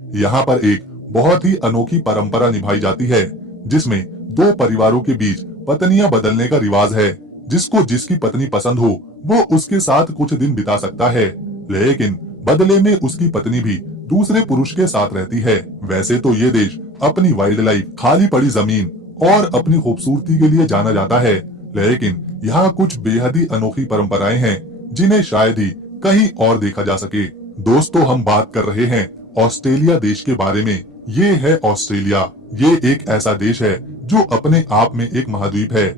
यहाँ पर एक बहुत ही अनोखी परंपरा निभाई जाती है, जिसमें दो परिवारों के बीच पत्नियां बदलने का रिवाज है। जिसको जिसकी पत्नी पसंद हो वो उसके साथ कुछ दिन बिता सकता है, लेकिन बदले में उसकी पत्नी भी दूसरे पुरुष के साथ रहती है। वैसे तो ये देश अपनी वाइल्ड लाइफ, खाली पड़ी जमीन और अपनी खूबसूरती के लिए जाना जाता है, लेकिन यहाँ कुछ बेहद ही अनोखी परंपराएं हैं जिन्हें शायद ही कहीं और देखा जा सके। दोस्तों, हम बात कर रहे हैं ऑस्ट्रेलिया देश के बारे में। ये है ऑस्ट्रेलिया। ये एक ऐसा देश है जो अपने आप में एक महाद्वीप है।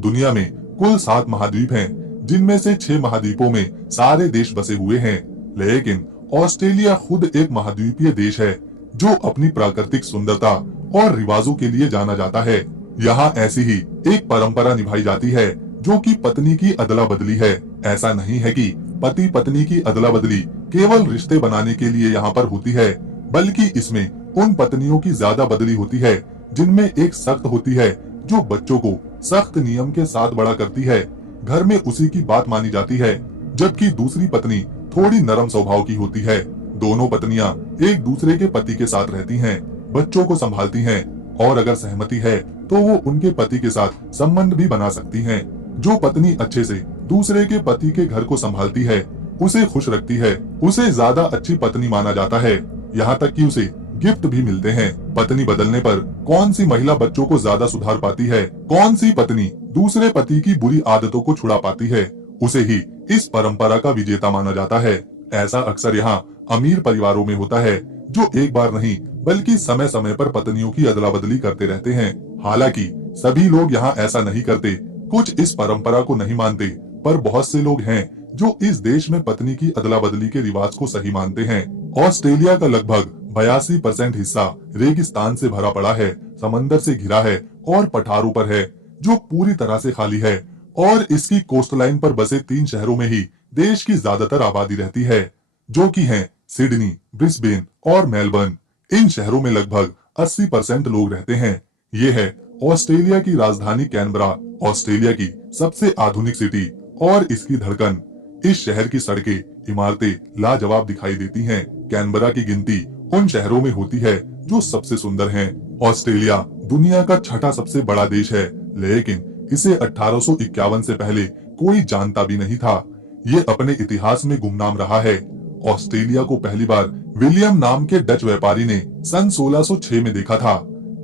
दुनिया में कुल 7 महाद्वीप हैं, जिनमें से 6 महाद्वीपों में सारे देश बसे हुए हैं, लेकिन ऑस्ट्रेलिया खुद एक महाद्वीपीय देश है जो अपनी प्राकृतिक सुंदरता और रिवाजों के लिए जाना जाता है। यहाँ ऐसी ही एक परंपरा निभाई जाती है जो कि पत्नी की अदला बदली है। ऐसा नहीं है कि पति पत्नी की अदला बदली केवल रिश्ते बनाने के लिए यहाँ पर होती है, बल्कि इसमें उन पत्नियों की ज्यादा बदली होती है जिनमें एक सख्त होती है जो बच्चों को सख्त नियम के साथ बड़ा करती है, घर में उसी की बात मानी जाती है, जबकि दूसरी पत्नी थोड़ी नरम स्वभाव की होती है। दोनों पत्नियां एक दूसरे के पति के साथ रहती हैं, बच्चों को संभालती हैं और अगर सहमति है तो वो उनके पति के साथ संबंध भी बना सकती हैं। जो पत्नी अच्छे से दूसरे के पति के घर को संभालती है, उसे खुश रखती है, उसे ज्यादा अच्छी पत्नी माना जाता है। यहाँ तक कि उसे गिफ्ट भी मिलते हैं। पत्नी बदलने पर कौन सी महिला बच्चों को ज्यादा सुधार पाती है, कौन सी पत्नी दूसरे पति की बुरी आदतों को छुड़ा पाती है, उसे ही इस परंपरा का विजेता माना जाता है। ऐसा अक्सर यहाँ अमीर परिवारों में होता है जो एक बार नहीं बल्कि समय समय पर पत्नियों की अदला बदली करते रहते हैं। हालांकि सभी लोग यहाँ ऐसा नहीं करते, कुछ इस परंपरा को नहीं मानते, पर बहुत से लोग हैं जो इस देश में पत्नी की अदला बदली के रिवाज को सही मानते हैं। ऑस्ट्रेलिया का लगभग 82% हिस्सा रेगिस्तान से भरा पड़ा है, समंदर से घिरा है और पठारों पर है जो पूरी तरह से खाली है, और इसकी कोस्टलाइन पर बसे 3 शहरों में ही देश की ज्यादातर आबादी रहती है, जो कि हैं सिडनी, ब्रिस्बेन और मेलबर्न। इन शहरों में लगभग 80% लोग रहते हैं। ये है ऑस्ट्रेलिया की राजधानी कैनबरा, ऑस्ट्रेलिया की सबसे आधुनिक सिटी और इसकी धड़कन। इस शहर की सड़कें, इमारतें लाजवाब दिखाई देती हैं। कैनबरा की गिनती उन शहरों में होती है जो सबसे सुंदर हैं। ऑस्ट्रेलिया दुनिया का 6ठा सबसे बड़ा देश है, लेकिन इसे 1851 से पहले कोई जानता भी नहीं था। ये अपने इतिहास में गुमनाम रहा है। ऑस्ट्रेलिया को पहली बार विलियम नाम के डच व्यापारी ने सन 1606 में देखा था।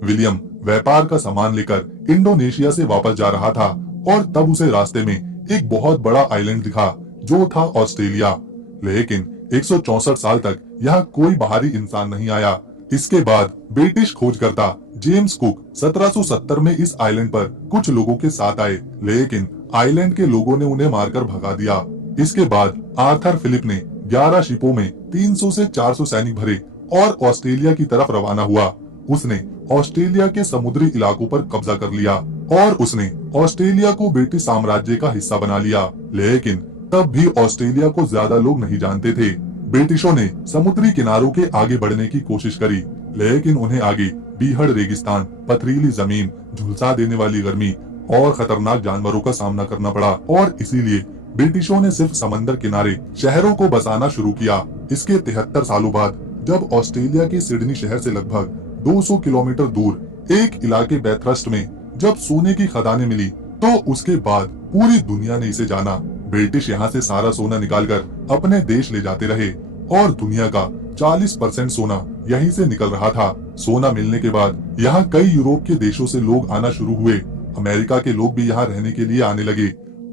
विलियम व्यापार का सामान लेकर इंडोनेशिया से वापस जा रहा था और तब उसे रास्ते में एक बहुत बड़ा आइलैंड दिखा जो था ऑस्ट्रेलिया। लेकिन 164 साल तक यहाँ कोई बाहरी इंसान नहीं आया। इसके बाद ब्रिटिश खोजकर्ता जेम्स कुक 1770 में इस आइलैंड पर कुछ लोगों के साथ आए, लेकिन आइलैंड के लोगों ने उन्हें मारकर भगा दिया। इसके बाद आर्थर फिलिप ने 11 शिपों में 300 से 400 सैनिक भरे और ऑस्ट्रेलिया की तरफ रवाना हुआ। उसने ऑस्ट्रेलिया के समुद्री इलाकों पर कब्जा कर लिया और उसने ऑस्ट्रेलिया को ब्रिटिश साम्राज्य का हिस्सा बना लिया। लेकिन तब भी ऑस्ट्रेलिया को ज्यादा लोग नहीं जानते थे। ब्रिटिशों ने समुद्री किनारों के आगे बढ़ने की कोशिश करी, लेकिन उन्हें आगे बीहड़ रेगिस्तान, पथरीली जमीन, झुलसा देने वाली गर्मी और खतरनाक जानवरों का सामना करना पड़ा, और इसीलिए ब्रिटिशों ने सिर्फ समंदर किनारे शहरों को बसाना शुरू किया। इसके 73 सालों बाद जब ऑस्ट्रेलिया के सिडनी शहर से लगभग 200 किलोमीटर दूर एक इलाके बैथरस्ट में जब सोने की खदानें मिली, तो उसके बाद पूरी दुनिया ने इसे जाना। ब्रिटिश यहाँ से सारा सोना निकालकर अपने देश ले जाते रहे और दुनिया का 40% सोना यहीं से निकल रहा था। सोना मिलने के बाद यहाँ कई यूरोप के देशों से लोग आना शुरू हुए। अमेरिका के लोग भी यहाँ रहने के लिए आने लगे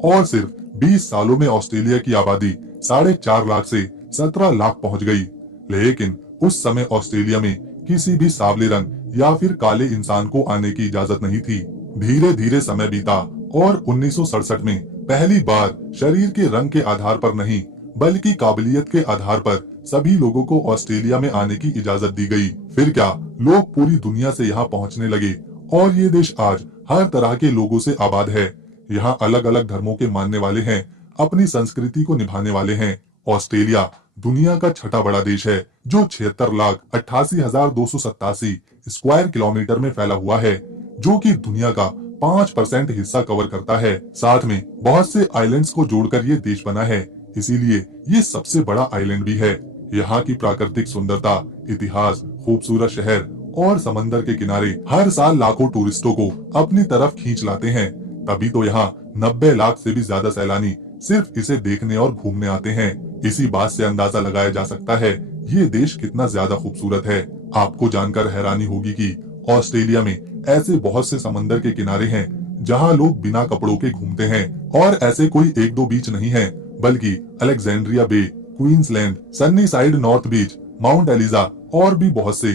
और सिर्फ 20 सालों में ऑस्ट्रेलिया की आबादी 4.5 लाख से 17 लाख पहुँच गयी। लेकिन उस समय ऑस्ट्रेलिया में किसी भी सांवले रंग या फिर काले इंसान को आने की इजाजत नहीं थी। धीरे धीरे समय बीता और 1967 में पहली बार शरीर के रंग के आधार पर नहीं बल्कि काबिलियत के आधार पर सभी लोगों को ऑस्ट्रेलिया में आने की इजाजत दी गई। फिर क्या, लोग पूरी दुनिया से यहाँ पहुँचने लगे और ये देश आज हर तरह के लोगों से आबाद है। यहाँ अलग अलग धर्मों के मानने वाले हैं, अपनी संस्कृति को निभाने वाले हैं। ऑस्ट्रेलिया दुनिया का 6ठा बड़ा देश है जो 76,88,287 स्क्वायर किलोमीटर में फैला हुआ है, जो कि दुनिया का 5% हिस्सा कवर करता है। साथ में बहुत से आइलैंड्स को जोड़कर ये देश बना है, इसीलिए ये सबसे बड़ा आइलैंड भी है। यहाँ की प्राकृतिक सुंदरता, इतिहास, खूबसूरत शहर और समंदर के किनारे हर साल लाखों टूरिस्टों को अपनी तरफ खींच लाते हैं। तभी तो यहाँ 90 लाख से भी ज्यादा सैलानी सिर्फ इसे देखने और घूमने आते हैं। इसी बात से अंदाजा लगाया जा सकता है ये देश कितना ज्यादा खूबसूरत है। आपको जानकर हैरानी होगी कि ऑस्ट्रेलिया में ऐसे बहुत से समंदर के किनारे हैं जहाँ लोग बिना कपड़ों के घूमते हैं। और ऐसे कोई एक दो बीच नहीं है, बल्कि अलेक्जेंड्रिया बे, क्वींसलैंड, सन्नी साइड नॉर्थ बीच, माउंट एलिजा और भी बहुत से।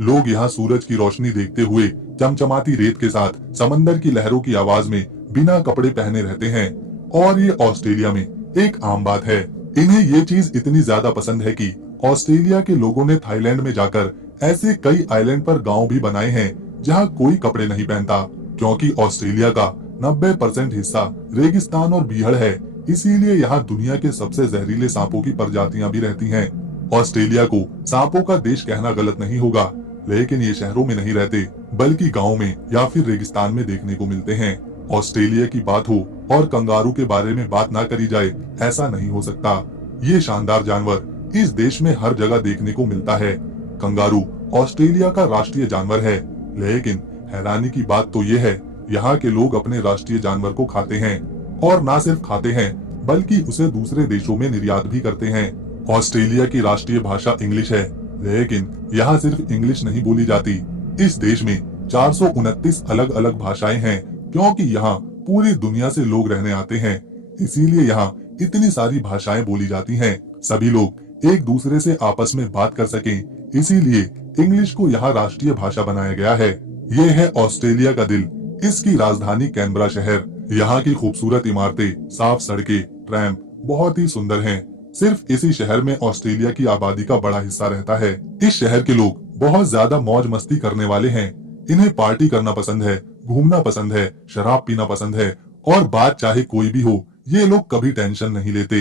लोग यहाँ सूरज की रोशनी देखते हुए चमचमाती रेत के साथ समंदर की लहरों की आवाज में बिना कपड़े पहने रहते हैं। और ये ऑस्ट्रेलिया में एक आम बात है। इन्हें ये चीज इतनी ज्यादा पसंद है कि ऑस्ट्रेलिया के लोगों ने थाईलैंड में जाकर ऐसे कई आइलैंड पर गांव भी बनाए हैं जहां कोई कपड़े नहीं पहनता, क्योंकि ऑस्ट्रेलिया का 90% हिस्सा रेगिस्तान और बीहड़ है। इसीलिए यहाँ दुनिया के सबसे जहरीले सांपों की प्रजातियां भी रहती हैं। ऑस्ट्रेलिया को सांपों का देश कहना गलत नहीं होगा, लेकिन ये शहरों में नहीं रहते, बल्कि गाँव में या फिर रेगिस्तान में देखने को मिलते हैं। ऑस्ट्रेलिया की बात हो और कंगारू के बारे में बात ना करी जाए, ऐसा नहीं हो सकता। ये शानदार जानवर इस देश में हर जगह देखने को मिलता है। कंगारू ऑस्ट्रेलिया का राष्ट्रीय जानवर है, लेकिन हैरानी की बात तो ये है यहाँ के लोग अपने राष्ट्रीय जानवर को खाते हैं, और ना सिर्फ खाते हैं बल्कि उसे दूसरे देशों में निर्यात भी करते हैं। ऑस्ट्रेलिया की राष्ट्रीय भाषा इंग्लिश है, लेकिन यहाँ सिर्फ इंग्लिश नहीं बोली जाती। इस देश में 429 अलग अलग भाषाएं हैं, क्योंकि यहाँ पूरी दुनिया से लोग रहने आते हैं। इसीलिए यहाँ इतनी सारी भाषाएं बोली जाती हैं। सभी लोग एक दूसरे से आपस में बात कर सकें, इसीलिए इंग्लिश को यहाँ राष्ट्रीय भाषा बनाया गया है। ये है ऑस्ट्रेलिया का दिल, इसकी राजधानी कैनबरा शहर। यहाँ की खूबसूरत इमारतें, साफ सड़कें, ट्रैम बहुत ही सुंदर हैं। सिर्फ इसी शहर में ऑस्ट्रेलिया की आबादी का बड़ा हिस्सा रहता है। इस शहर के लोग बहुत ज्यादा मौज मस्ती करने वाले हैं। इन्हें पार्टी करना पसंद है, घूमना पसंद है, शराब पीना पसंद है, और बात चाहे कोई भी हो, ये लोग कभी टेंशन नहीं लेते।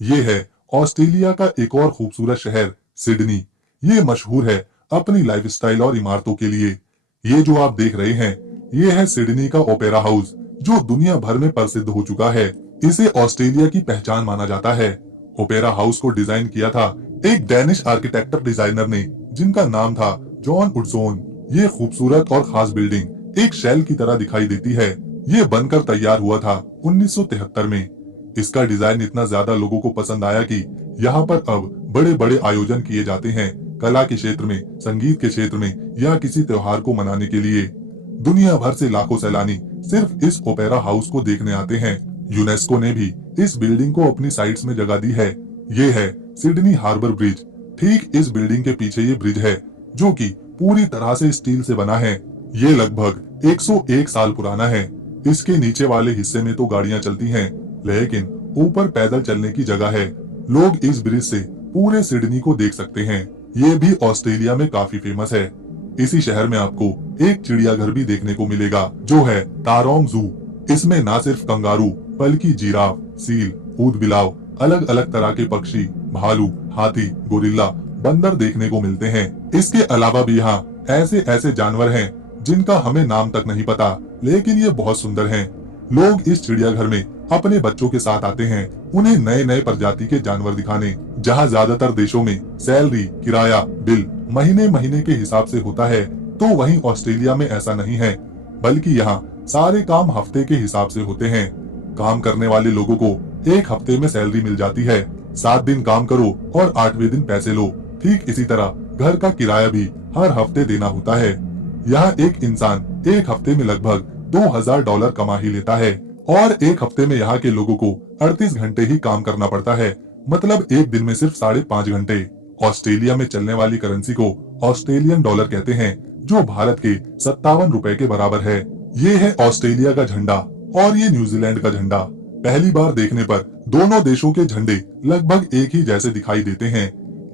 ये है ऑस्ट्रेलिया का एक और खूबसूरत शहर सिडनी। ये मशहूर है अपनी लाइफस्टाइल और इमारतों के लिए। ये जो आप देख रहे हैं, ये है सिडनी का ओपेरा हाउस, जो दुनिया भर में प्रसिद्ध हो चुका है। इसे ऑस्ट्रेलिया की पहचान माना जाता है। ओपेरा हाउस को डिजाइन किया था एक डेनिश आर्किटेक्चर डिजाइनर ने, जिनका नाम था जॉन उडसोन। ये खूबसूरत और खास बिल्डिंग एक शेल की तरह दिखाई देती है। ये बनकर तैयार हुआ था 1973 में। इसका डिजाइन इतना ज्यादा लोगों को पसंद आया कि यहाँ पर अब बड़े बड़े आयोजन किए जाते हैं, कला के क्षेत्र में, संगीत के क्षेत्र में, या किसी त्योहार को मनाने के लिए। दुनिया भर से लाखों सैलानी सिर्फ इस ओपेरा हाउस को देखने आते हैं। यूनेस्को ने भी इस बिल्डिंग को अपनी साइट्स में जगह दी है। ये है सिडनी हार्बर ब्रिज। ठीक इस बिल्डिंग के पीछे ये ब्रिज है, जो कि पूरी तरह से स्टील से बना है। ये लगभग 101 साल पुराना है। इसके नीचे वाले हिस्से में तो गाड़ियां चलती हैं, लेकिन ऊपर पैदल चलने की जगह है। लोग इस ब्रिज से पूरे सिडनी को देख सकते हैं। ये भी ऑस्ट्रेलिया में काफी फेमस है। इसी शहर में आपको एक चिड़ियाघर भी देखने को मिलेगा, जो है तारोंग जू। इसमें न सिर्फ कंगारू बल्कि जिराफ, सील, ऊदबिलाव, अलग अलग तरह के पक्षी, भालू, हाथी, गोरिल्ला, बंदर देखने को मिलते हैं। इसके अलावा भी यहाँ ऐसे ऐसे जानवर हैं जिनका हमें नाम तक नहीं पता, लेकिन ये बहुत सुंदर हैं। लोग इस चिड़ियाघर में अपने बच्चों के साथ आते हैं, उन्हें नए नए प्रजाति के जानवर दिखाने। जहाँ ज्यादातर देशों में सैलरी, किराया, बिल महीने महीने के हिसाब से होता है, तो वहीं ऑस्ट्रेलिया में ऐसा नहीं है, बल्कि यहाँ सारे काम हफ्ते के हिसाब से होते हैं। काम करने वाले लोगों को एक हफ्ते में सैलरी मिल जाती है। 7 दिन काम करो और 8वें दिन पैसे लो। ठीक इसी तरह घर का किराया भी हर हफ्ते देना होता है। यहाँ एक इंसान एक हफ्ते में लगभग $2000 कमा ही लेता है, और एक हफ्ते में यहाँ के लोगों को 38 घंटे ही काम करना पड़ता है। मतलब एक दिन में सिर्फ 5.5 घंटे। ऑस्ट्रेलिया में चलने वाली करेंसी को ऑस्ट्रेलियन डॉलर कहते हैं, जो भारत के 57 रुपए के बराबर है। ये है ऑस्ट्रेलिया का झंडा और ये न्यूजीलैंड का झंडा। पहली बार देखने पर दोनों देशों के झंडे लगभग एक ही जैसे दिखाई देते हैं।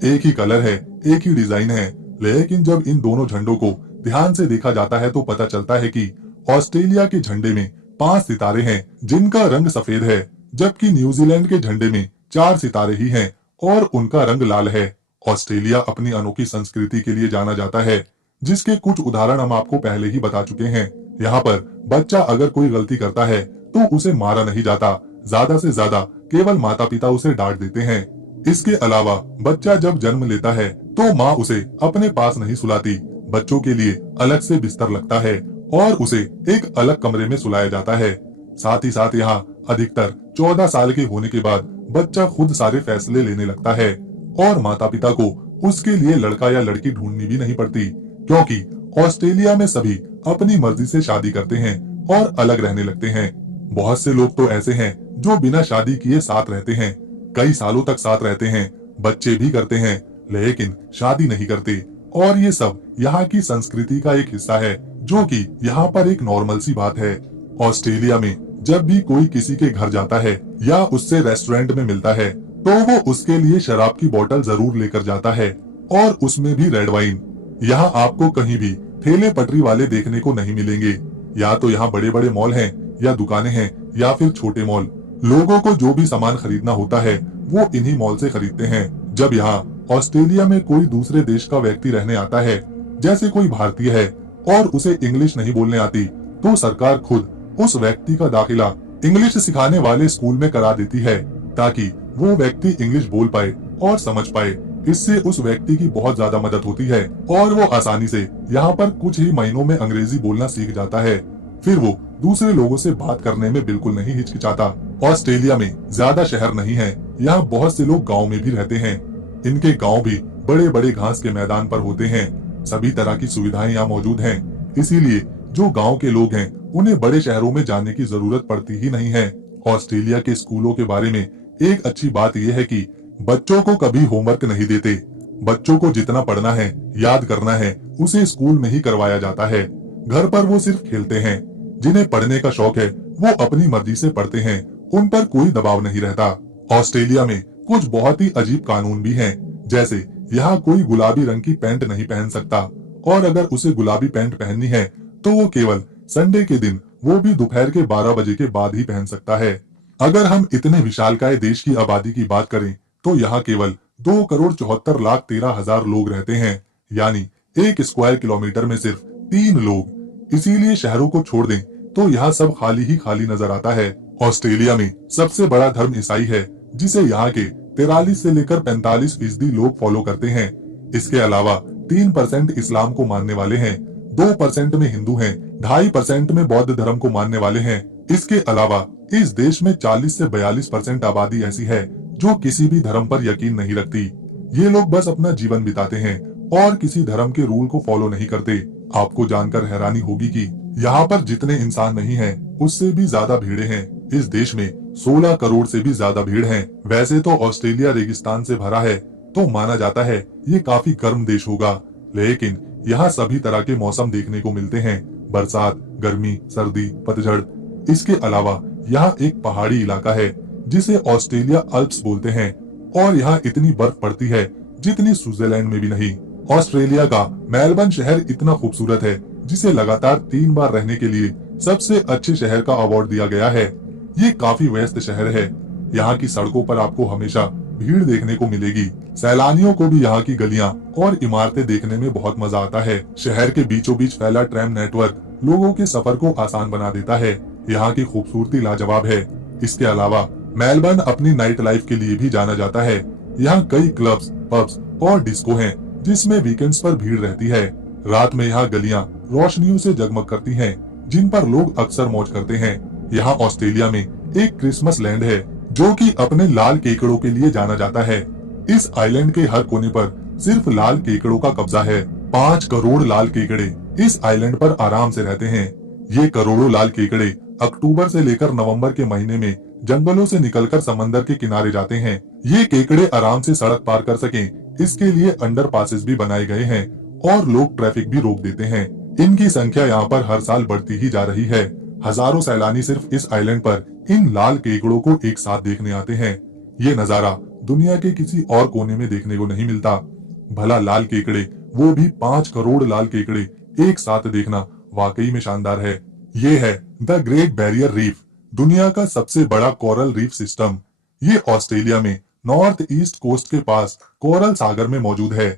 एक ही कलर है, एक ही डिजाइन है, लेकिन जब इन दोनों झंडों को ध्यान से देखा जाता है तो पता चलता है कि ऑस्ट्रेलिया के झंडे में 5 सितारे हैं, जिनका रंग सफेद है, जबकि न्यूजीलैंड के झंडे में 4 सितारे ही हैं और उनका रंग लाल है। ऑस्ट्रेलिया अपनी अनोखी संस्कृति के लिए जाना जाता है, जिसके कुछ उदाहरण हम आपको पहले ही बता चुके हैं। यहाँ पर बच्चा अगर कोई गलती करता है तो उसे मारा नहीं जाता, ज्यादा से ज्यादा केवल माता पिता उसे डांट देते हैं। इसके अलावा बच्चा जब जन्म लेता है तो माँ उसे अपने पास नहीं सुलाती, बच्चों के लिए अलग से बिस्तर लगता है और उसे एक अलग कमरे में सुलाया जाता है। साथ ही साथ यहाँ अधिकतर 14 साल के होने के बाद बच्चा खुद सारे फैसले लेने लगता है और माता पिता को उसके लिए लड़का या लड़की ढूंढनी भी नहीं पड़ती, क्योंकि ऑस्ट्रेलिया में सभी अपनी मर्जी से शादी करते हैं और अलग रहने लगते हैं। बहुत से लोग तो ऐसे हैं जो बिना शादी किए साथ रहते हैं, कई सालों तक साथ रहते हैं, बच्चे भी करते हैं, लेकिन शादी नहीं करते। और ये सब यहाँ की संस्कृति का एक हिस्सा है, जो कि यहाँ पर एक नॉर्मल सी बात है। ऑस्ट्रेलिया में जब भी कोई किसी के घर जाता है या उससे रेस्टोरेंट में मिलता है तो वो उसके लिए शराब की बोतल जरूर लेकर जाता है, और उसमें भी रेड वाइन। यहाँ आपको कहीं भी ठेले पटरी वाले देखने को नहीं मिलेंगे। या तो यहाँ बड़े बड़े मॉल हैं या दुकानें हैं या फिर छोटे मॉल। लोगों को जो भी सामान खरीदना होता है वो इन्हीं मॉल से खरीदते हैं। जब यहाँ ऑस्ट्रेलिया में कोई दूसरे देश का व्यक्ति रहने आता है, जैसे कोई भारतीय है और उसे इंग्लिश नहीं बोलने आती, तो सरकार खुद उस व्यक्ति का दाखिला इंग्लिश सिखाने वाले स्कूल में करा देती है, ताकि वो व्यक्ति इंग्लिश बोल पाए और समझ पाए। इससे उस व्यक्ति की बहुत ज्यादा मदद होती है और वो आसानी से यहाँ पर कुछ ही महीनों में अंग्रेजी बोलना सीख जाता है। फिर वो दूसरे लोगों से बात करने में बिल्कुल नहीं हिचकिचाता। ऑस्ट्रेलिया में ज्यादा शहर नहीं है, यहाँ बहुत से लोग गाँव में भी रहते हैं। इनके गाँव भी बड़े बड़े घास के मैदान पर होते हैं। सभी तरह की सुविधाएं यहाँ मौजूद हैं, इसीलिए जो गाँव के लोग हैं उन्हें बड़े शहरों में जाने की जरूरत पड़ती ही नहीं है। ऑस्ट्रेलिया के स्कूलों के बारे में एक अच्छी बात यह है कि बच्चों को कभी होमवर्क नहीं देते। बच्चों को जितना पढ़ना है, याद करना है, उसे स्कूल में ही करवाया जाता है। घर पर वो सिर्फ खेलते हैं। जिन्हें पढ़ने का शौक है वो अपनी मर्जी से पढ़ते हैं, उन पर कोई दबाव नहीं रहता। ऑस्ट्रेलिया में कुछ बहुत ही अजीब कानून भी हैं, जैसे यहाँ कोई गुलाबी रंग की पैंट नहीं पहन सकता, और अगर उसे गुलाबी पैंट पहननी है तो वो केवल संडे के दिन, वो भी दोपहर के 12 बजे के बाद ही पहन सकता है। अगर हम इतने विशालकाय देश की आबादी की बात करें तो यहाँ केवल 2,74,13,000 लोग रहते हैं, यानी 1 स्क्वायर किलोमीटर में सिर्फ 3 लोग। इसीलिए शहरों को छोड़ दें तो यहाँ सब खाली ही खाली नजर आता है। ऑस्ट्रेलिया में सबसे बड़ा धर्म ईसाई है, जिसे यहाँ के 43 से लेकर 45% लोग फॉलो करते हैं। इसके अलावा 3% इस्लाम को मानने वाले हैं, 2% में हिंदू हैं, 2.5% में बौद्ध धर्म को मानने वाले हैं। इसके अलावा इस देश में 40 से 42% आबादी ऐसी है जो किसी भी धर्म पर यकीन नहीं रखती। ये लोग बस अपना जीवन बिताते हैं और किसी धर्म के रूल को फॉलो नहीं करते। आपको जानकर हैरानी होगी कि यहाँ पर जितने इंसान नहीं हैं, उससे भी ज्यादा भीड़ें हैं। इस देश में 16 करोड़ से भी ज्यादा भीड़ है। वैसे तो ऑस्ट्रेलिया रेगिस्तान से भरा है, तो माना जाता है ये काफी गर्म देश होगा, लेकिन यहाँ सभी तरह के मौसम देखने को मिलते हैं, बरसात, गर्मी, सर्दी, पतझड़। इसके अलावा यहाँ एक पहाड़ी इलाका है जिसे ऑस्ट्रेलिया अल्प्स बोलते हैं, और यहाँ इतनी बर्फ पड़ती है जितनी स्विट्जरलैंड में भी नहीं। ऑस्ट्रेलिया का मेलबर्न शहर इतना खूबसूरत है जिसे लगातार 3 बार रहने के लिए सबसे अच्छे शहर का अवार्ड दिया गया है। ये काफी व्यस्त शहर है। यहाँ की सड़कों पर आपको हमेशा भीड़ देखने को मिलेगी। सैलानियों को भी यहाँ की गलियाँ और इमारतें देखने में बहुत मजा आता है। शहर के बीचों बीच फैला ट्रैम नेटवर्क लोगों के सफर को आसान बना देता है। यहाँ की खूबसूरती लाजवाब है। इसके अलावा मेलबर्न अपनी नाइट लाइफ के लिए भी जाना जाता है। यहाँ कई क्लब्स, पब्स और डिस्को हैं, जिसमें वीकेंड्स पर भीड़ रहती है। रात में यहाँ गलियाँ रोशनियों से जगमग करती हैं, जिन पर लोग अक्सर मौज करते हैं। यहाँ ऑस्ट्रेलिया में एक क्रिसमस लैंड है जो कि अपने लाल केकड़ों के लिए जाना जाता है। इस आइलैंड के हर कोने पर सिर्फ लाल केकड़ों का कब्जा है। 5 करोड़ लाल केकड़े इस आइलैंड पर आराम से रहते हैं। ये करोड़ों लाल केकड़े अक्टूबर से लेकर नवंबर के महीने में जंगलों से निकलकर समंदर के किनारे जाते हैं। ये केकड़े आराम से सड़क पार कर सकें, इसके लिए अंडर पासेस भी बनाए गए हैं और लोग ट्रैफिक भी रोक देते हैं। इनकी संख्या यहाँ पर हर साल बढ़ती ही जा रही है। हजारों सैलानी सिर्फ इस आइलैंड पर इन लाल केकड़ों को एक साथ देखने आते हैं। ये नजारा दुनिया के किसी और कोने में देखने को नहीं मिलता। भला लाल केकड़े, वो भी 5 करोड़ लाल केकड़े एक साथ देखना वाकई में शानदार है। ये है द ग्रेट बैरियर रीफ, दुनिया का सबसे बड़ा कोरल रीफ सिस्टम। ये ऑस्ट्रेलिया में नॉर्थ ईस्ट कोस्ट के पास कोरल सागर में मौजूद है।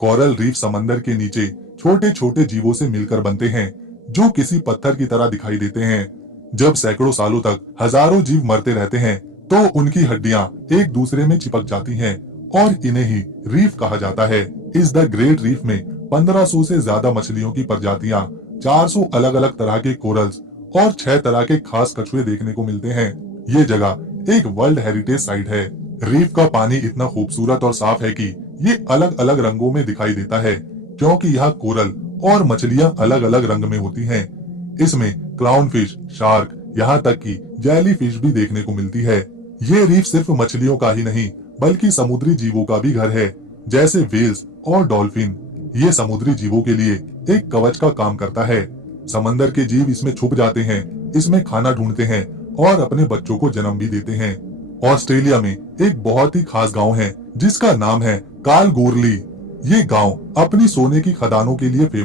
कोरल रीफ समंदर के नीचे छोटे छोटे जीवों से मिलकर बनते हैं, जो किसी पत्थर की तरह दिखाई देते हैं। जब सैकड़ों सालों तक हजारों जीव मरते रहते हैं, तो उनकी हड्डियां एक दूसरे में चिपक जाती हैं और इन्हें ही रीफ कहा जाता है। इस द ग्रेट रीफ में 1500 से ज्यादा मछलियों की प्रजातियां, 400 अलग अलग तरह के कोरल्स और 6 तरह के खास कछुए देखने को मिलते हैं। ये जगह एक वर्ल्ड हेरिटेज साइट है। रीफ का पानी इतना खूबसूरत और साफ है कि ये अलग अलग रंगों में दिखाई देता है, क्योंकि यहाँ कोरल और मछलियां अलग अलग रंग में होती हैं। इसमें क्लाउन फिश, शार्क, यहाँ तक कि जेली फिश भी देखने को मिलती है। ये रीफ सिर्फ मछलियों का ही नहीं बल्कि समुद्री जीवों का भी घर है, जैसे वेल्स और डॉल्फिन। ये समुद्री जीवों के लिए एक कवच का काम करता है। समंदर के जीव इसमें छुप जाते हैं, इसमें खाना ढूंढते हैं और अपने बच्चों को जन्म भी देते हैं। ऑस्ट्रेलिया में एक बहुत ही खास गांव है जिसका नाम है कालगोरली। ये गांव अपनी सोने की खदानों के लिए फेमस